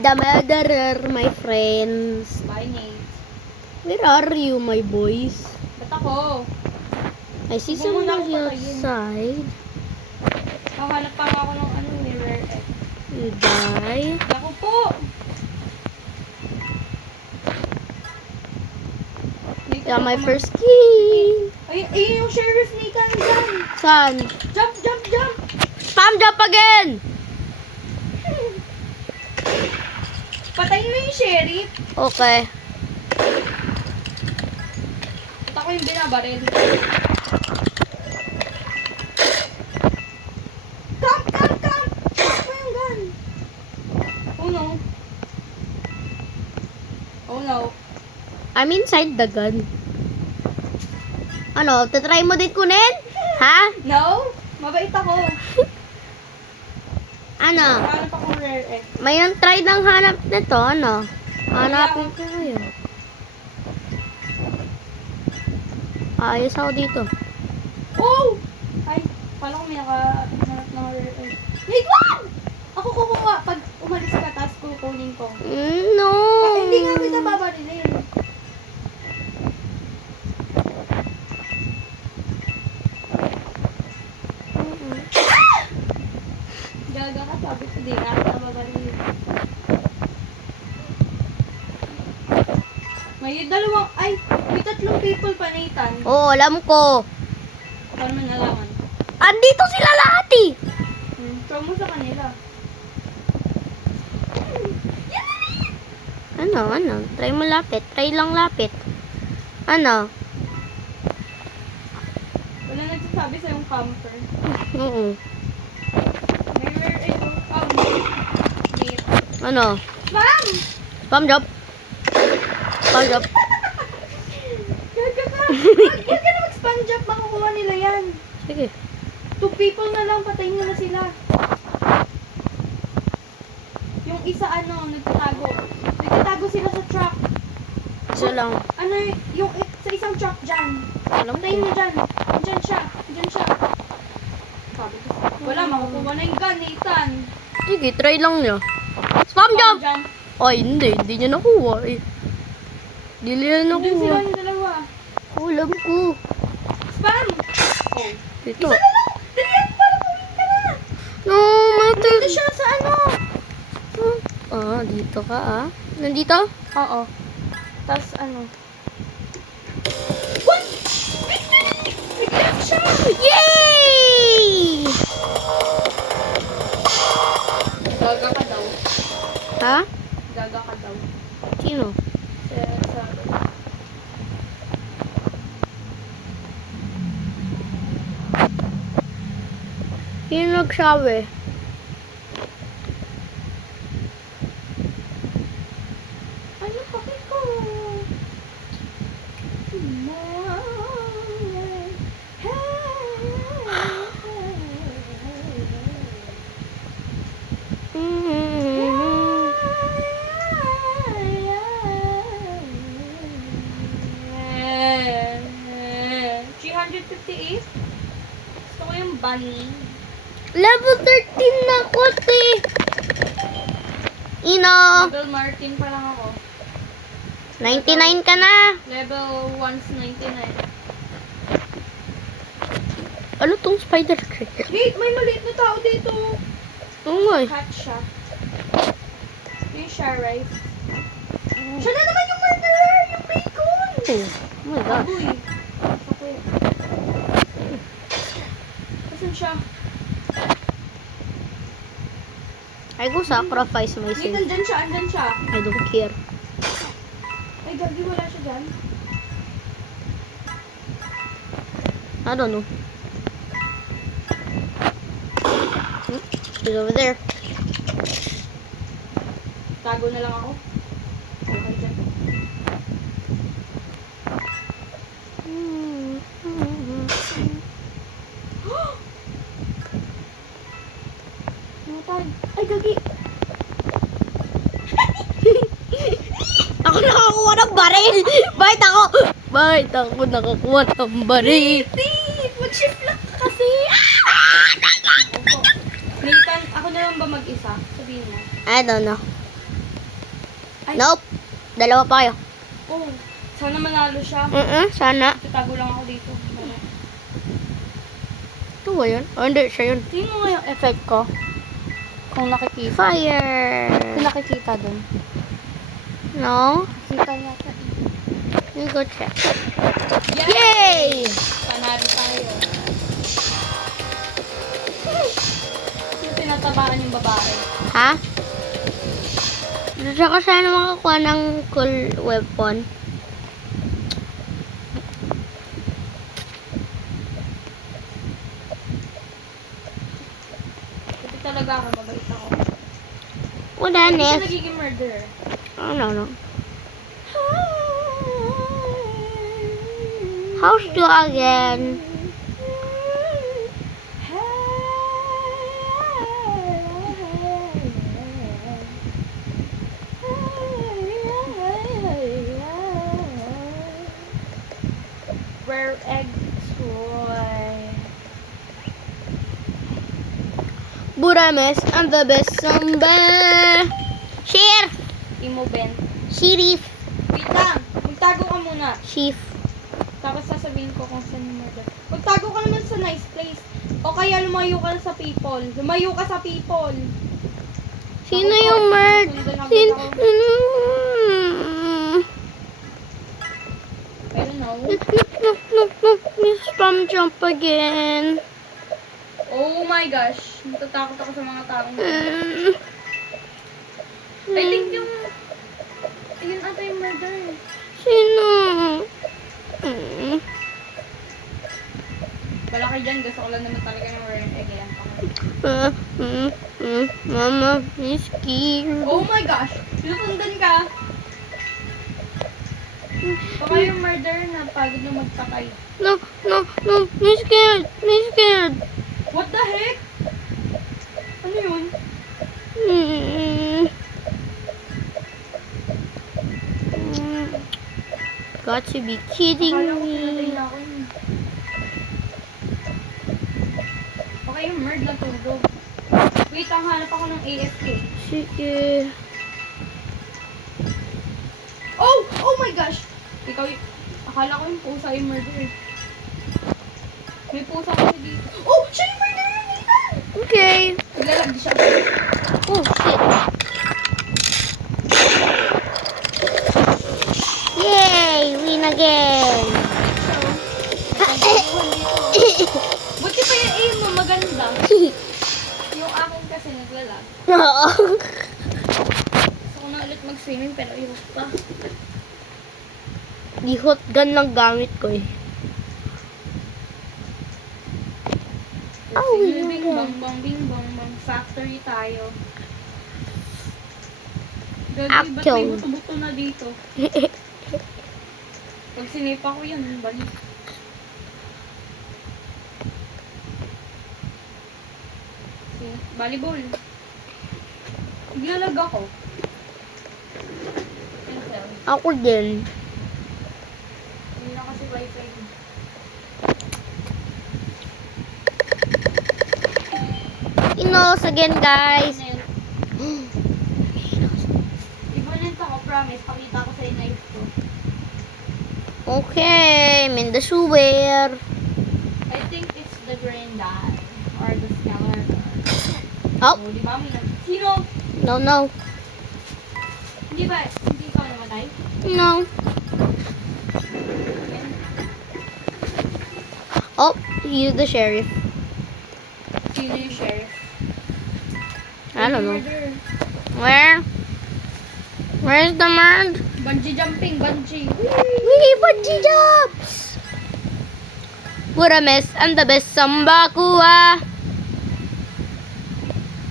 The murderer, my friends. Bye, Nate. Where are you, my boys? Ba't ako? I see Huwag mo na somebody ako patayin. outside. Hahanap pa nga ako ng rare egg. You die. Ako po! Nate, Yeah, my ako first key. Ay, yung sheriff Nathan dyan! Saan? Jump, jump, jump! Spam jump again! Patayin mo yung sheriff! Okay. Ito ko yung binabaril. Come! Come mo yung gun! Oh no. Oh no. I'm inside the gun. Ano, tatry mo din kunin? Ha? No? Mabait ako. Ano? Hanap akong rare egg. May try ng hanap nito, ano? Hanapin ko ngayon. Ayos ako dito. Oh! Ay, pala ko may nakahanap ng rare egg. Wait, wag! Ako kukuha pag umalis ka, tapos kukunin ko. No! Hindi nga kita babarilin. Gaga ka, sabi ko, di nga kita babarilin. May tatlong people pa, Nathan. Oo, alam ko. Paano mo nalaman? Andito sila lahat eh! Show mo sa kanila. Ano? Try mo lapit. Try lang lapit. Ano? Wala nagsasabi sa yung camper. Oo. May rare egg. Oh, Nate. Ano? Ma'am! Spam jump. Spam jump. Gaga ka! Huwag ka na mag-spam jump. Makukuha nila yan. Sige. 2 people na lang. Patayin mo na sila. Yung isa nagtatago. Nagtatago sila sa truck. Isa lang. Yung sa isang truck dyan. Alam Patayin ko. mo dyan. Dyan siya. Sabi ko. Wala, makukuha na yung gun, Nathan. Sige, try lang niya. Spam jump! Jump. Ay, hindi. Hindi niya nakuha eh. Hindi niya Doon sila nakuha. yung dalawa. Oh, alam ko. Spam! Oh. Dito. Isa na lang! Dalihan! Para puwin ka na! No, matter. Dito siya sa Dito ka ah. Nandito? Oo. Tapos What? Bigyan siya! Yay! Gaga ka daw. Ha? Gaga ka daw. Sino? Sa Sino nagsabi? ano paki ko? Gusto ko yung bunny. Level 13 na ako, te. Ino. Level Martin pa lang ako. 99 ka na. Level 1's 99. Ano tong spider cricket? Wait, may maliit na tao dito. Oo nga eh. Cat siya. Yung sheriff. Siya na naman yung murderer! Yung bacon! Oh my gosh. Agoy. Sakit. Asan siya? I go sacrifice myself. Wait, andyan siya. I don't care. Ay, gagi, wala siya dyan. I don't know. He's over there. Tago na lang ako. Okay dyan. Namatay. Ay, gagi. Ako nakakuha ng baril! Bakit ako? Bakit ako nakakuha ng baril? Steve! Mag-shift lang ka kasi! Nathan, ako na lang ba mag-isa? Sabihin mo. I don't know. Ay. Nope. Dalawa pa kayo. Oh, sana manalo siya. Sana. Tatago lang ako dito. Ito ba yun? Oh, hindi. Siya yun. Tingnan mo nga yung effect ko. Kung nakikita. Fire! Kung nakikita dun. No? Nakikita yata. You go check. Yay! Panalo tayo. Yung tinatabaan yung babae. Ha? Gusto ko sana makakuha ng cool weapon. Kasi talaga ako, mabait ako. Wala, Hindi siya Ness. nagiging murderer. Oh, no. How's you again? Rare egg toy. Burames, I'm the best samba. Sheriff! Imo Ben. Sheriff! Wait lang. Magtago ka muna. Chief. Tapos sasabihin ko kung saan yung murder. Magtago ka naman sa nice place. O kaya lumayo ka sa people. Lumayo ka sa people. Sino Ako po, yung murd? sundan agad Sino? ako. I don't know. No. Miss Spam jump again. Oh my gosh. Natatakot ako sa mga taong. Mm. I think yung... Yun ata yung murder. Sino? Mm. Wala kayo dyan. Gusto ko lang naman talaga ng rare egg. Ayan pa. Mama, I'm scared. Oh my gosh. Lusundan ka. Baka yung murder na pagod na magpatay. No. I'm scared. What the heck? Ano yun? Mm. Got to be kidding Akala ko pinatay me. na ako yun. Okay, yung murd na tulog. Wait, ang hanap ako ng AFK. Sige. Oh my gosh! Ikaw yung... Akala ko yung pusa yung murder eh. May pusa kasi dito. Oh! Siya yung murderer dito! Okay. Naglalag siya. Oh, shit. Yay! Win again. Buti pa yung aim mo, maganda. Yung akin kasi naglalag. Oo. Gusto ko na ulit mag-swimming pero ayoko pa. Di hot gun lang gamit ko eh. Oh, Bing yeah. bang bang bing bang bang. Factory tayo. Gagi, ba't may Actual. buto-buto na dito? Pag sinipa ko yun, balik. Volleyball. Naglalag ako. Ako din. Hindi na kasi wifi. Inos again, guys. Ibonent ako, promise. Pakita ko sa knife ko. Okay, Mendasuwer. I think it's the granddad. Or the skeleton. Oh, Oh, di ba? Sino? no. Hindi ba? Hindi ka namatay? No. Oh, he's the sheriff. Sino yung sheriff? I don't know. Murder. Where? Where's the man? Bungee jumping, bungee. Wee, bungee jumps! Pura mess, I'm the best sambakuwa.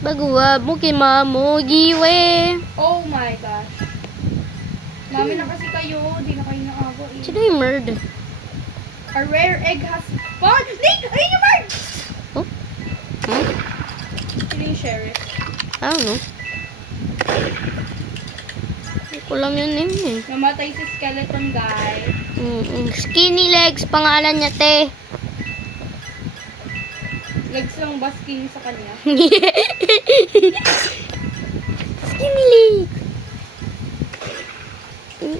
Baguwa, mukima, mugiwe. Oh my gosh. Mami na kasi kayo, di na kayo nakago eh. Sino yung murd? A rare egg has spawned! Nick! Ayun yung bird! Oh? Huh? Sino yung sheriff? I don't know. Hindi ko alam yung name eh. Namatay si skeleton guy. Skinny legs, pangalan niya, te. Legs lang ba skinny sa kanya? Skinny legs.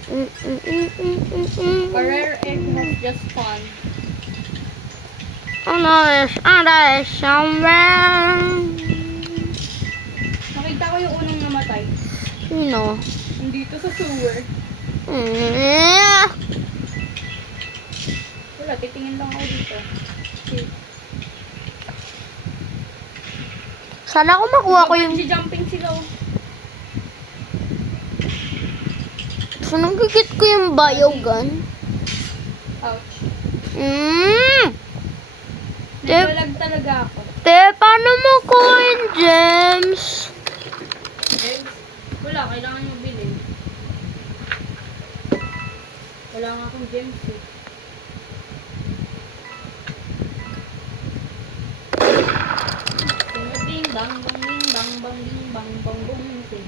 A rare egg has just spawned. Ano is somewhere. Nakita ko yung unang namatay. Sino? Nandito sa sewer. Wala, titingin lang ako dito. Okay. Sana ako makuha ko yung... Jumping sila. Oh. Sana gigit ko yung biogun. Ouch. Te, Naglalag talaga ako. paano mo kuha yung gems? Eggs? Wala, kailangan nyo bilhin. Wala nga akong gems eh. Ding bang bang ding bang bang ding bang bang bong ding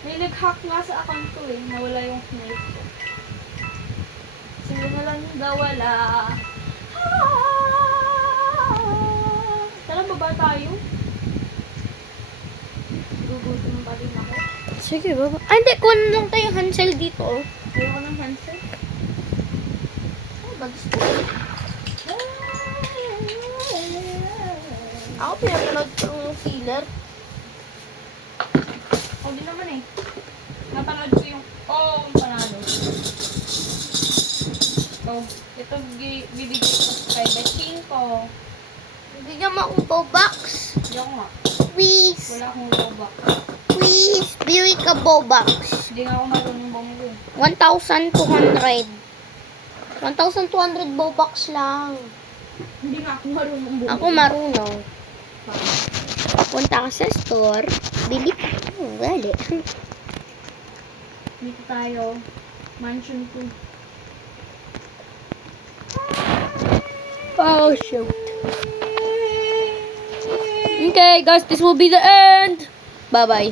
May nag-hack nga sa account ko eh. Nawala yung knife ko. Sino na lang yung nawala. Tara, baba tayo. Gugutom pa rin ako. Sige, baba. Ay, hindi. Kuha lang tayo Hansel dito. Oh. Ayoko ng handset. Ay, bagis ko. Ako pinapanood ko yung filler. Ako din naman eh. Napanood ko yung panalo. Oh, ito bibigay ko kay Beching ko. Bigyan mo akong box. Hindi ako nga. Please. Wala akong robot. Please, bili ka box. Hindi nga ako marunong bumili. 1,200. 1,200 box lang. Hindi nga ako marunong bumili. Ako marunong. Punta ka sa store. Bili ka. Wala. Dito tayo. Mansion 2. Oh, shoot. Okay, guys, this will be the end. Bye-bye.